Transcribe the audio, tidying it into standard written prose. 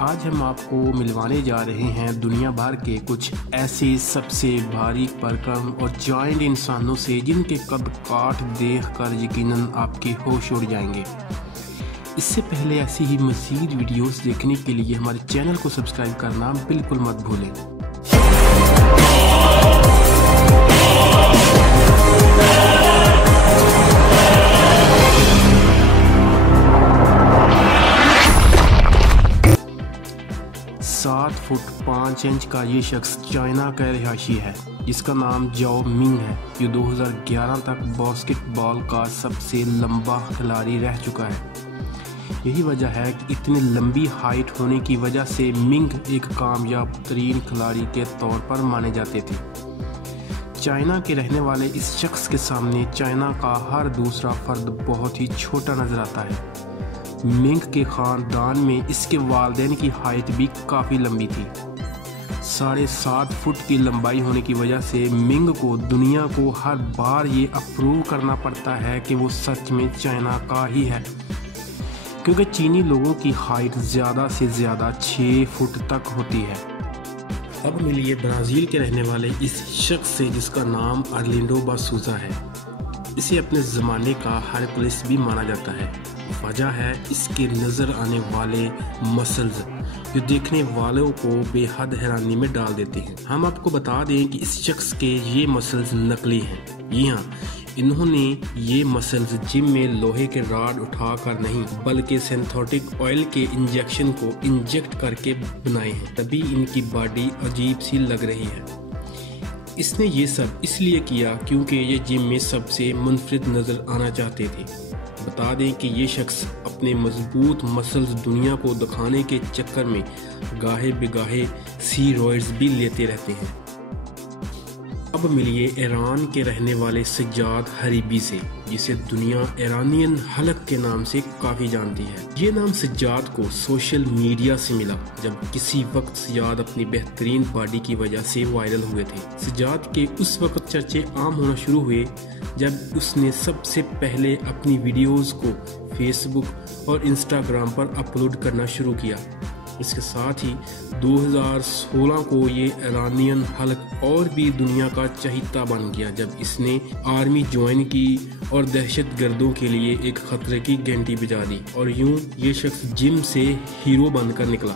आज हम आपको मिलवाने जा रहे हैं दुनिया भर के कुछ ऐसे सबसे बारीक भरकम और जायंट इंसानों से जिनके कद काठ देखकर यकीनन आपके होश उड़ जाएंगे। इससे पहले ऐसी ही मज़ीद वीडियोस देखने के लिए हमारे चैनल को सब्सक्राइब करना बिल्कुल मत भूलें। 7 फुट 5 इंच का ये शख्स चाइना का रिहायशी है जिसका नाम जाओ मिंग है। ये 2011 तक बास्केटबॉल का सबसे लंबा खिलाड़ी रह चुका है। यही वजह है कि इतनी लंबी हाइट होने की वजह से मिंग एक कामयाब तरीन खिलाड़ी के तौर पर माने जाते थे। चाइना के रहने वाले इस शख्स के सामने चाइना का हर दूसरा फर्द बहुत ही छोटा नजर आता है। मिंग के ख़ानदान में इसके वालिदैन की हाइट भी काफ़ी लंबी थी। 7.5 फुट की लंबाई होने की वजह से मिंग को दुनिया को हर बार ये अप्रूव करना पड़ता है कि वो सच में चाइना का ही है, क्योंकि चीनी लोगों की हाइट ज़्यादा से ज़्यादा 6 फुट तक होती है। अब मिलिए ब्राज़ील के रहने वाले इस शख्स से जिसका नाम अर्लिंडो बासूजा है। इसे अपने ज़माने का हरकुलिस भी माना जाता है। वजह है इसके नज़र आने वाले मसल्स जो देखने वालों को बेहद हैरानी में डाल देते हैं। हम आपको बता दें कि इस शख्स के ये मसल्स नकली हैं। जी हाँ, इन्होंने ये मसल्स जिम में लोहे के रॉड उठाकर नहीं बल्कि सिंथेटिक ऑयल के इंजेक्शन को इंजेक्ट करके बनाए हैं, तभी इनकी बॉडी अजीब सी लग रही है। इसने ये सब इसलिए किया क्योंकि ये जिम में सबसे मुनफरिद नज़र आना चाहते थे। बता दें कि ये शख्स अपने मजबूत मसल्स दुनिया को दिखाने के चक्कर में गाहे बेगाहे स्टेरॉइड्स भी लेते रहते हैं। अब मिलिए ईरान के रहने वाले सज्जाद हरीबी से, जिसे दुनिया ईरानियन हलक के नाम से काफ़ी जानती है। ये नाम सज्जाद को सोशल मीडिया से मिला जब किसी वक्त सज्जाद अपनी बेहतरीन बॉडी की वजह से वायरल हुए थे। सज्जाद के उस वक्त चर्चे आम होना शुरू हुए जब उसने सबसे पहले अपनी वीडियोस को फेसबुक और इंस्टाग्राम पर अपलोड करना शुरू किया। इसके साथ ही 2016 को ये ईरानियन हलक और भी दुनिया का चहीता बन गया जब इसने आर्मी ज्वाइन की और दहशतगर्दों के लिए एक खतरे की घंटी बजा दी, और यूं ये शख्स जिम से हीरो बनकर निकला।